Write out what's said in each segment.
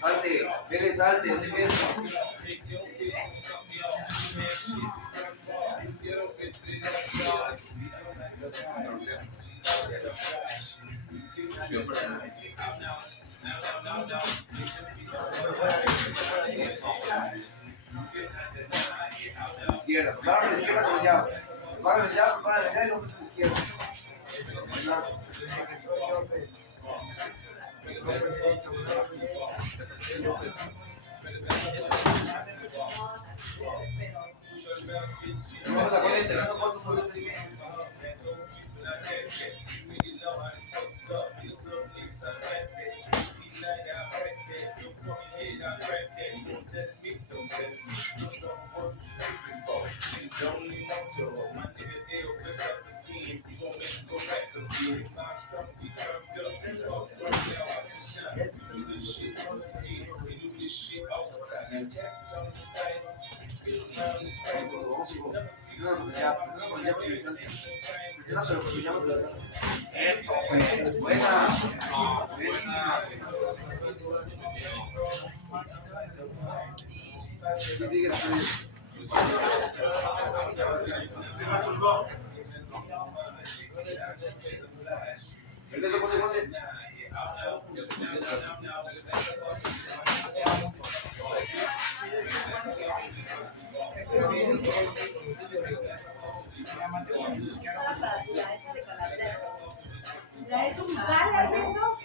Salte, vele, salte, así que eso. Izquierda, prepárame la izquierda con ya. Prepárame ya y no metes la izquierda. No me la pones, no cuántos son de eso, pues. Buena. Buenísima. Sí, sigue, sigue. ¿Ves lo que pones? ¿La es un gala, ¿no?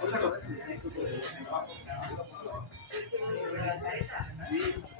Otra cosa. Sí.